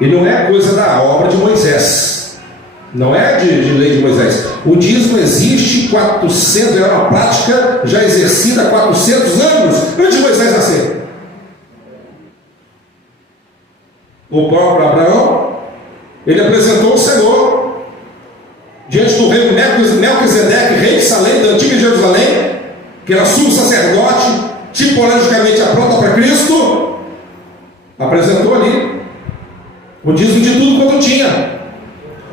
E não é coisa da obra de Moisés. Não é de lei de Moisés. O dízimo existe 400, é uma prática já exercida há 400 anos antes de Moisés nascer. O próprio Abraão, ele apresentou o Senhor diante do rei Melquisedeque, rei de Salém, da antiga Jerusalém, que era sumo sacerdote, tipologicamente a pronta para Cristo. Apresentou ali o dízimo de tudo quanto tinha.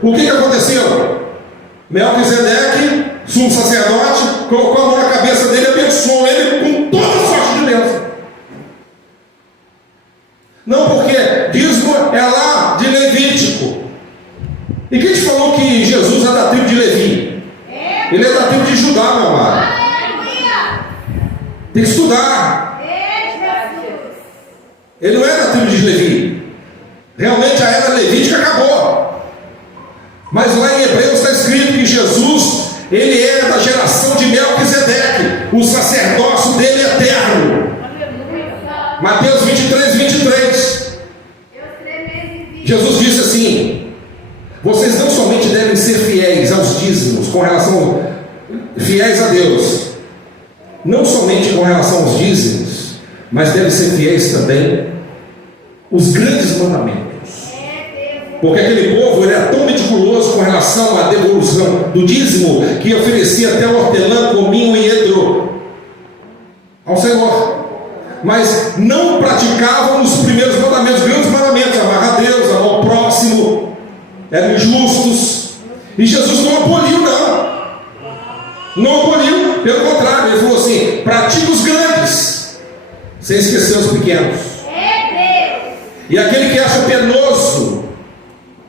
O que aconteceu? Melquisedeque, sumo sacerdote, colocou a mão na cabeça dele e abençoou ele com toda a sorte de Deus. Não, porque dízimo é lá de Levítico. E quem te falou que Jesus é da tribo de Levi? Ele é da tribo de Judá, meu amado. Tem que estudar. Ele não é da tribo de Levi. Realmente a era levítica acabou. Mas lá em Hebreus está escrito que Jesus, ele é da geração de Melquisedeque. O sacerdócio dele é eterno. Mateus 23, 23. Jesus disse assim: vocês não somente devem ser fiéis aos dízimos, fiéis a Deus, não somente com relação aos dízimos, mas devem ser fiéis também os grandes mandamentos. Porque aquele povo ele era tão meticuloso com relação à devolução do dízimo, que oferecia até hortelã, cominho e edro ao Senhor, mas não praticavam os primeiros mandamentos, os grandes mandamentos: amar a Deus, amar ao próximo. Eram injustos. E Jesus não aboliu, não aboliu, pelo contrário, ele falou assim: pratique os grandes, sem esquecer os pequenos. E aquele que acha penoso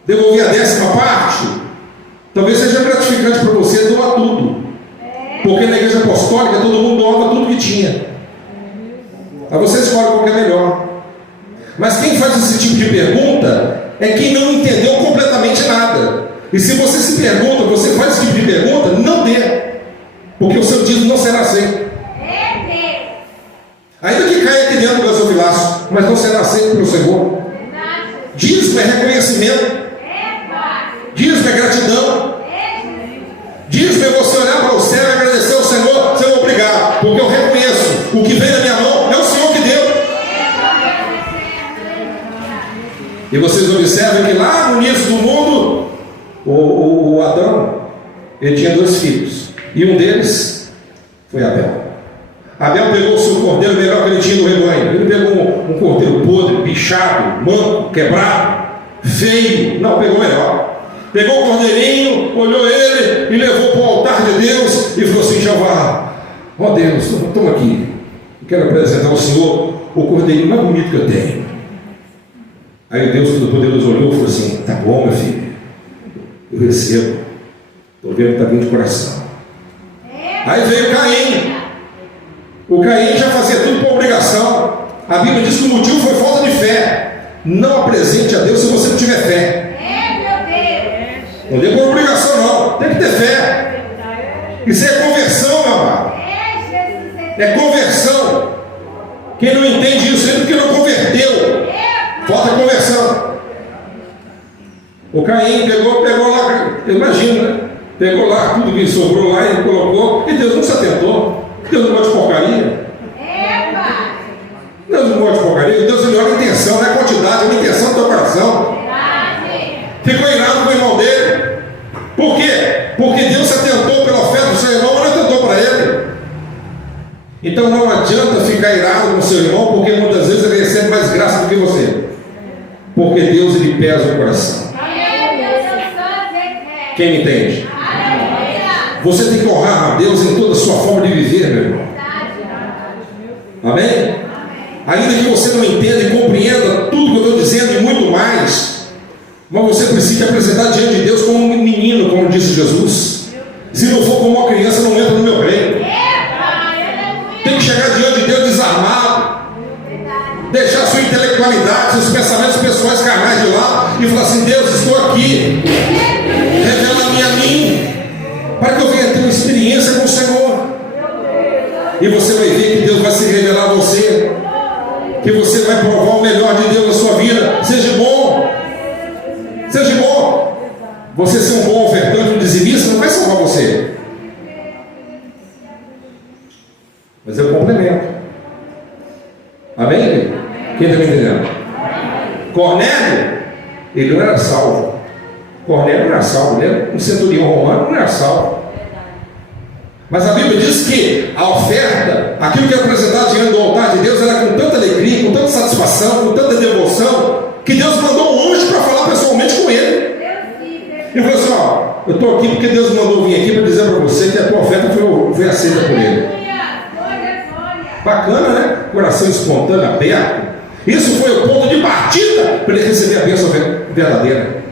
devolver a 10ª parte, talvez seja gratificante para você doar tudo, porque na igreja apostólica todo mundo doava tudo que tinha. Aí você escolhe qual que é melhor. Mas quem faz esse tipo de pergunta é quem não entendeu completamente nada. E se você se pergunta, você faz esse tipo de pergunta, não dê, porque o seu dízimo não será aceito. Ainda que caia aqui dentro do gasofilaço, mas não será aceito pelo Senhor. Dízimo é reconhecimento. Dízimo é gratidão. Dízimo é você olhar para o céu e agradecer ao Senhor: Senhor, obrigado, porque eu reconheço o que vem da minha mão é o Senhor que deu. E vocês observam que lá no início do mundo, o Adão, ele tinha 2 filhos, e um deles foi Abel. Abel pegou o seu cordeiro melhor que ele tinha no rebanho. Ele pegou um cordeiro podre, bichado, manco, quebrado, feio. Não, pegou melhor. Pegou o cordeirinho, olhou ele e levou para o altar de Deus e falou assim: Jeová, ó Deus, toma aqui, eu quero apresentar ao Senhor o cordeirinho mais bonito que eu tenho. Aí Deus Todo-Poderoso olhou e falou assim: tá bom, meu filho, eu recebo, estou vendo que está vindo de coração. Aí veio Caim. O Caim já fazia tudo por obrigação. A Bíblia diz que o motivo foi falta de fé. Não apresente a Deus se você não tiver fé. Não dê por obrigação, não. Tem que ter fé. Isso é conversão, meu amado. É conversão. Quem não entende isso é porque não converteu. Falta conversão. O Caim pegou lá, imagina, né? Pegou lá tudo que sobrou lá e colocou, e Deus não se atentou. Deus não gosta de porcaria. Deus não gosta de porcaria. Deus ele olha a intenção, não é a quantidade, é a intenção do teu coração. Ficou irado com o irmão dele. Por quê? Porque Deus se atentou pela oferta do seu irmão, mas não atentou para ele. Então não adianta ficar irado com o seu irmão, porque muitas vezes ele recebe mais graça do que você. Porque Deus ele pesa o coração. Quem me entende? Você tem que honrar a Deus em toda a sua forma de viver, meu irmão. Amém? Ainda que você não entenda e compreenda tudo que eu estou dizendo e muito mais, mas você precisa apresentar diante de Deus como um menino, como disse Jesus. Se não for como uma criança, não entra no meu reino. Tem que chegar diante de Deus desarmado, espiritualidade, seus pensamentos pessoais carnais de lá e falar assim: Deus, estou aqui, revela-me a mim, para que eu venha ter uma experiência com o Senhor. E você vai ver que Deus vai se revelar a você, que você vai provar o melhor de Deus na sua vida. Seja bom, seja bom. Você ser um bom ofertante, um dizimista, não vai salvar você, mas é o complemento. Amém? Quem está me entendendo? Cornélio, ele não era salvo. Cornélio não era salvo, ele era um centurião romano, não era salvo. Mas a Bíblia diz que a oferta, aquilo que é apresentado diante do altar de Deus, era com tanta alegria, com tanta satisfação, com tanta devoção, que Deus mandou um anjo para falar pessoalmente com ele. E falou assim: ó, eu estou aqui porque Deus mandou vir aqui para dizer para você que a tua oferta foi aceita por ele. Bacana, né? Coração espontâneo, aberto. Isso foi o ponto de partida para ele receber a bênção verdadeira.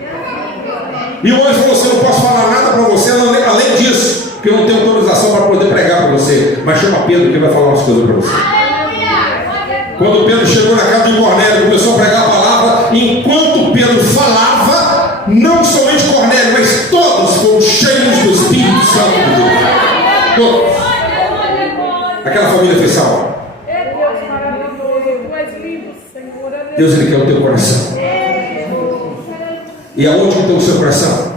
E o anjo falou assim: eu não posso falar nada para você além disso, porque eu não tenho autorização para poder pregar para você. Mas chama Pedro que vai falar umas coisas para você. Quando Pedro chegou na casa de Cornélio, começou a pregar a palavra. Enquanto Pedro falava, não somente Cornélio, mas todos foram cheios do Espírito Santo de Deus. Todos. Aquela família foi salva. Deus, Ele quer o teu coração. E aonde está o seu coração?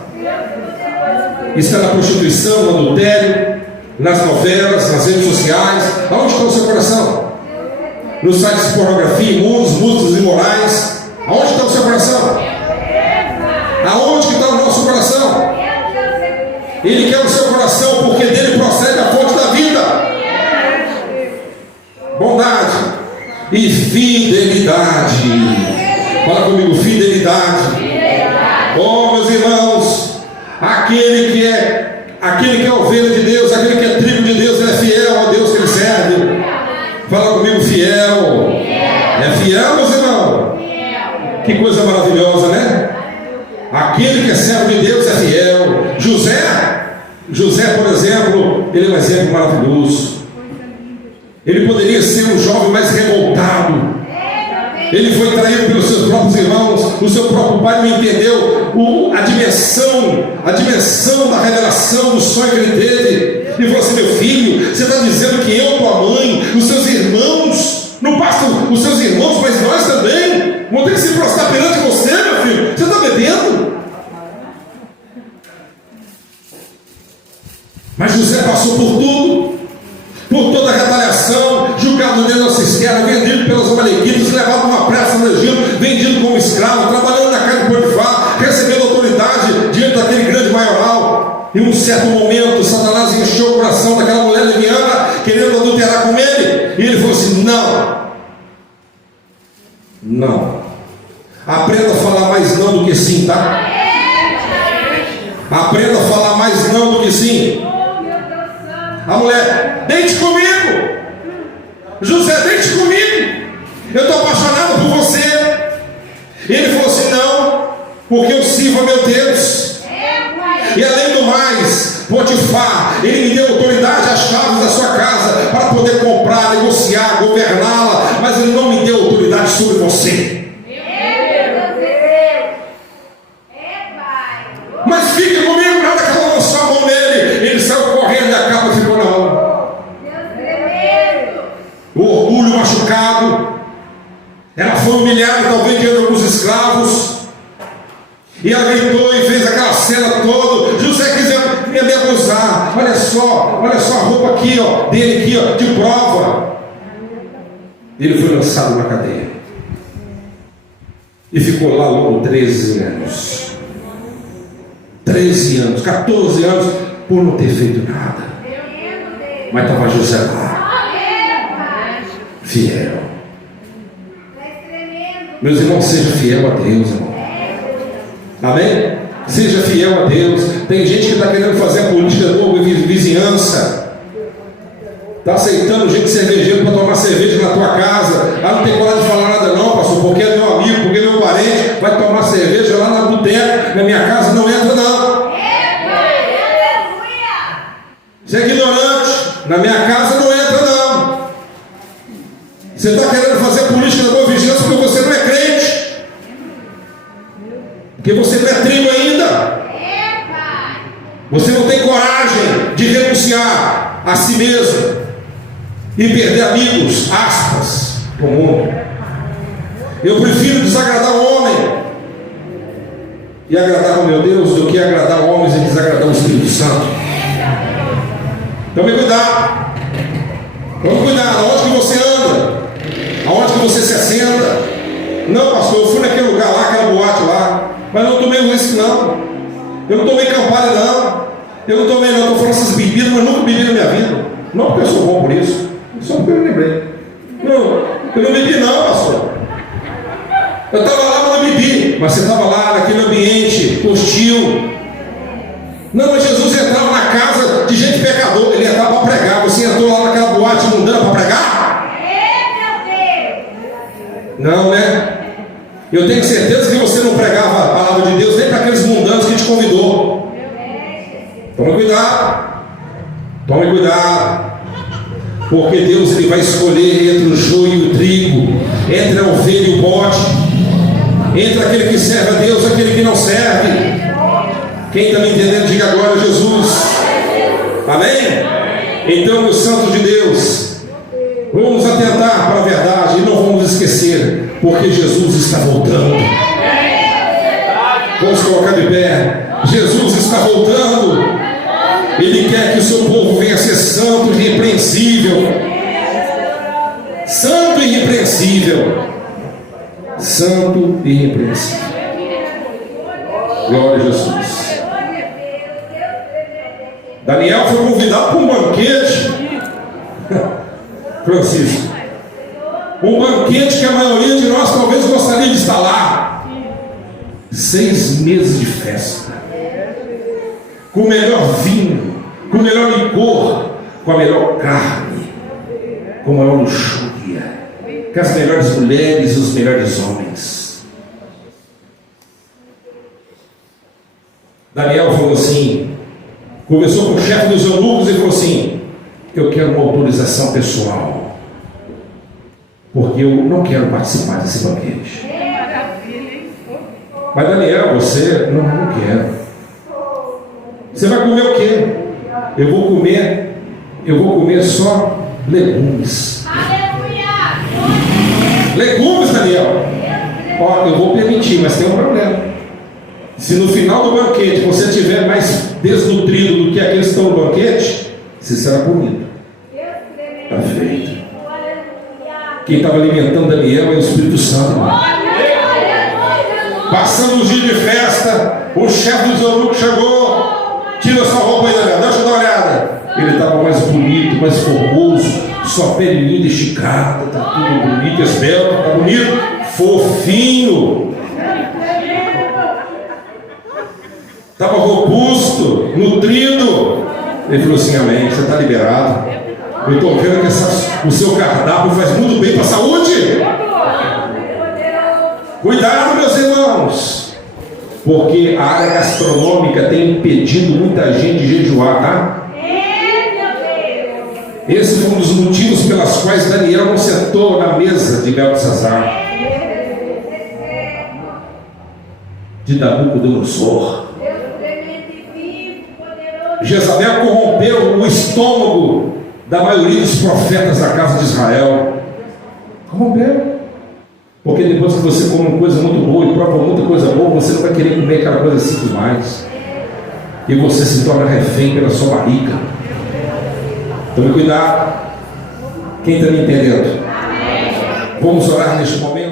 Está na prostituição, no adultério, nas novelas, nas redes sociais. Aonde está o seu coração? Nos sites de pornografia, imundos, músicas imorais. Aonde está o seu coração? Aonde que está o nosso coração? Ele quer o seu coração porque dele procede a fonte da vida. Bondade e fidelidade. Fala comigo: fidelidade. Oh, meus irmãos, aquele que é ovelha de Deus, aquele que é trigo de Deus, ele é fiel ao Deus que ele serve. Fala comigo: fiel. É fiel, meus irmãos? Que coisa maravilhosa, né? Aquele que é servo de Deus é fiel. José, por exemplo, ele é um exemplo maravilhoso. Ele poderia ser um jovem mais revoltado. Ele foi traído pelos seus próprios irmãos. O seu próprio pai não entendeu a dimensão da revelação do sonho que ele teve. Ele falou assim: meu filho, você está dizendo que eu, tua mãe, os seus irmãos, não bastam os seus irmãos, mas nós também vamos ter que se prostrar perante você, meu filho. Você está bebendo? Mas José passou por tudo, por toda a retaliação, julgado dentro da cisterna, vendido pelos amalequitas, levado numa praça no Egito, vendido como escravo, trabalhando na casa de Potifar, recebendo autoridade diante daquele grande maioral. Em um certo momento, Satanás encheu o coração daquela mulher leviana, querendo adulterar com ele, e ele falou assim: não. Aprenda a falar mais não do que sim, tá? Aprenda a falar mais não do que sim. A mulher: deite comigo. José: deite comigo. Eu estou apaixonado por você. Ele falou assim: não, porque eu sirvo a meu Deus. E além do mais, Potifar, ele me deu autoridade, as chaves da sua casa, para poder comprar, negociar, governá-la. Mas ele não me deu autoridade sobre você. Mas fique comigo, nada que ela lançou a mão nele. Ele saiu correndo e a capa ficou na mão. O orgulho machucado. Ela foi humilhada, talvez diante de alguns escravos. E ela gritou e fez aquela cena toda. José quis me abusar. Olha só a roupa aqui, ó, dele aqui, ó, de prova. Ele foi lançado na cadeia. E ficou lá logo 13 anos. 13 anos, 14 anos, por não ter feito nada. Mas estava José lá, fiel. Meus irmãos, seja fiel a Deus, irmão. Amém? Seja fiel a Deus. Tem gente que está querendo fazer a política nova vizinhança. Está aceitando gente cervejeiro para tomar cerveja na tua casa. Ah, não tem coragem de falar nada não, pastor, porque é meu amigo, porque é meu parente. Vai tomar cerveja lá na boteca. Na minha casa não entra não. Você é ignorante. Na minha casa não entra não. Você está querendo fazer política da boa vizinhança porque você não é crente. Porque você não é trigo ainda. Você não tem coragem de renunciar a si mesmo e perder amigos, aspas, no mundo. Eu prefiro desagradar o homem e agradar o meu Deus do que agradar homens e desagradar o Espírito Santo. Tome cuidado. Tome cuidado. Aonde que você anda? Aonde que você se assenta? Não, pastor, eu fui naquele lugar lá, aquela boate lá, mas não tomei uísque não. Eu não tomei Campari não. Eu não tomei não. Estou falando essas bebidas, mas nunca bebi na minha vida. Não porque eu sou bom por isso, só porque eu me lembrei. Não, eu não bebi não, pastor. Eu estava lá, mas não bebi. Mas você estava lá naquele ambiente hostil. Não, mas Jesus entrava na casa de gente pecador. Ele entrava para pregar. Você entrou lá naquela boate mundana para pregar? Não, né? Eu tenho certeza que você não pregava a palavra de Deus nem para aqueles mundanos que te convidou. Tome cuidado. Tome cuidado. Porque Deus ele vai escolher entre o joio e o trigo, entre a ovelha e o bode, entre aquele que serve a Deus e aquele que não serve. Quem está me entendendo, diga agora Jesus. Amém? Então, meus santos de Deus, vamos atentar para a verdade e não vamos esquecer, porque Jesus está voltando. Vamos colocar de pé. Jesus está voltando. Ele quer que o seu povo venha a ser santo e irrepreensível. Santo e irrepreensível. Santo e irrepreensível. Glória a Jesus. Daniel foi convidado para um banquete. Francisco. Um banquete que a maioria de nós talvez gostaria de estar lá. 6 meses de festa. Com o melhor vinho, com o melhor licor, com a melhor carne, com a maior luxúria, com as melhores mulheres e os melhores homens. Daniel falou assim, conversou com o chefe dos eunucos e falou assim: eu quero uma autorização pessoal, porque eu não quero participar desse banquete. Mas Daniel, você não quero. Você vai comer o quê? Eu vou comer só legumes. Legumes, Daniel. Ó, eu vou permitir, mas tem um problema. Se no final do banquete você estiver mais desnutrido do que aqueles que estão no banquete, você será punido. Está feito. Quem estava alimentando Daniel é o Espírito Santo. Passando os dias de festa, o chefe dos eunucos chegou. Tira sua roupa aí, Daniel, deixa eu dar uma olhada. Ele estava mais bonito, mais formoso, sua pele linda, esticada, está tudo bonito, esbelto, está bonito, fofinho. Estava robusto, nutrido. Ele falou assim: amém, você está liberado. Eu estou vendo que o seu cardápio faz muito bem para a saúde. Cuidado, meus irmãos. Porque a área gastronômica tem impedido muita gente de jejuar, tá? Esse foi um dos motivos pelos quais Daniel não sentou na mesa de Beltesazar, de Nabucodonosor. Jezabel corrompeu o estômago da maioria dos profetas da casa de Israel. Corrompeu. Porque depois que você come uma coisa muito boa e prova muita coisa boa, você não vai querer comer aquela coisa simples mais. E você se torna refém pela sua barriga. Tome cuidado. Quem está me entendendo? Vamos orar neste momento.